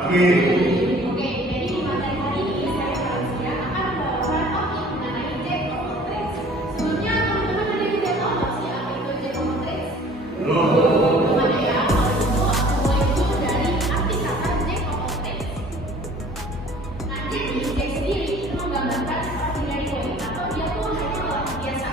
Oke, jadi di materi hari ini saya Valencia akan membawakan topik mengenai Jack of all trades. Sebelumnya teman-teman ada yang tidak tahu nggak sih apa itu Jack of all trades? Belum ada ya. Kalau itu aku mulai dulu dari arti kata Jack of all trades. Nah, jadi Jack sendiri itu menggambarkan ordinary boy atau dia tuh hanya orang biasa.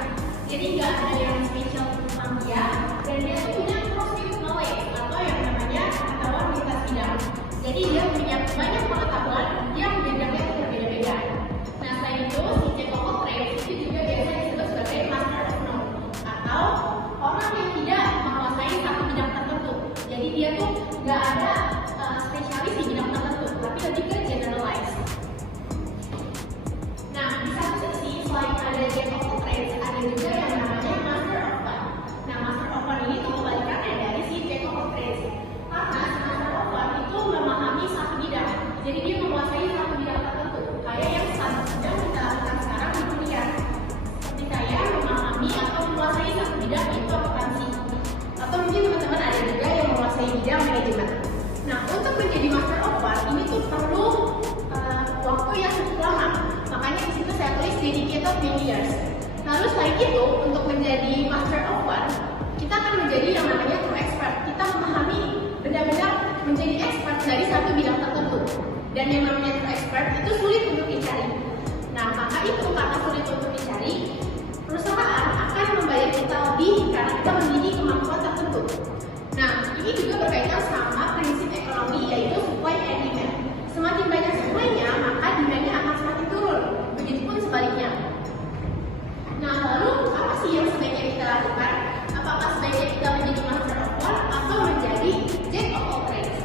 Jadi nggak ada yang spesial tentang dia dan dia tuh punya prospect knowledge atau yang namanya pengetahuan lintas bidang. Jadi dia punya banyak pengetahuan yang bidangnya berbeda-beda. Nah, selain itu, si Jack of all trades itu juga biasa disebut sebagai master of none atau orang yang tidak menguasai satu bidang tertentu. Jadi dia tuh nggak ada spesialis di bidang tertentu, tapi lebih ke generalize. Nah, di satu sisi selain ada Jack of all trades, ada juga yang namanya master of one. Nah, master of one ini tuh kebalikannya dari si Jack of all trades. Karena master of one itu memahami satu bidang, jadi dia menguasai satu bidang tertentu. Kayak yang sedang kita lakukan sekarang di kuliah. Seperti saya memahami atau menguasai satu bidang itu akuntansi. Atau mungkin teman-teman ada juga yang menguasai bidang manajemen. Nah, untuk menjadi master of one ini tuh perlu waktu yang cukup lama. Makanya di situ saya tulis dedicated many years. Lalu selain itu, untuk menjadi master of one, kita akan menjadi yang namanya true expert. Kita memahami benar-benar menjadi expert dari satu bidang tertentu. Dan yang namanya true expert itu sulit untuk dicari. Nah, maka itu karena sulit untuk dicari, perusahaan akan membayar kita lebih karena kita memiliki kemampuan tertentu. Nah, ini juga berkaitan sama prinsip ekonomi yaitu supply and demand. Semakin banyak supply-nya, maka demand-nya akan semakin turun. Begitupun sebaliknya. Nah, lalu apa sih yang sebaiknya kita lakukan? Apakah sebaiknya kita menjadi master of one atau menjadi Jack of all trades?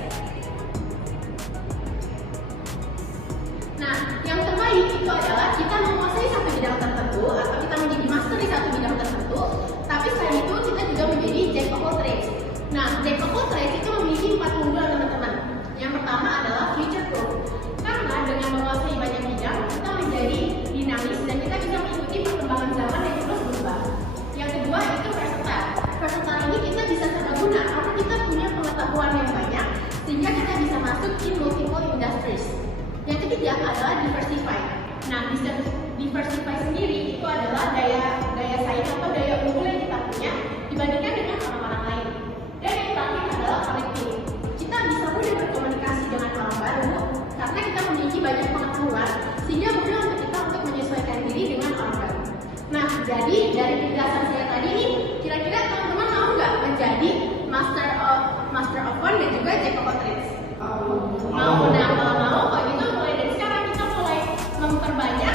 Nah, yang terbaik itu adalah kita menguasai satu bidang tertentu atau kita menjadi master di satu bidang tertentu, tapi selain itu kita juga menjadi Jack of all trades. Nah, Jack of all trades itu memiliki 4 keunggulan teman-teman. Yang pertama adalah future proof. Karena dengan menguasai banyak bidang, kita menjadi dinamis dan kita bisa mengikuti perkembangan zaman yang terus berubah. Yang kedua itu versatile. Versatile ini kita bisa serbaguna karena kita punya pengetahuan yang banyak sehingga kita bisa masuk di multiple industries. Yang ketiga adalah diversify. Nah, diversify sendiri itu adalah daya saing atau daya unggul yang kita punya dibandingkan dengan orang-orang lain. Dan yang terakhir adalah connecting. Kita bisa mudah berkomunikasi dengan orang baru karena kita memiliki banyak pengetahuan sehingga mudah untuk kita untuk menyesuaikan diri dengan orang baru. Nah, jadi dari penjelasan saya tadi nih, kira-kira teman-teman mau nggak menjadi master of one dan juga Jack of all trades? Mau. Nah, kalau mau, kalau gitu mulai dari sekarang kita mulai memperbanyak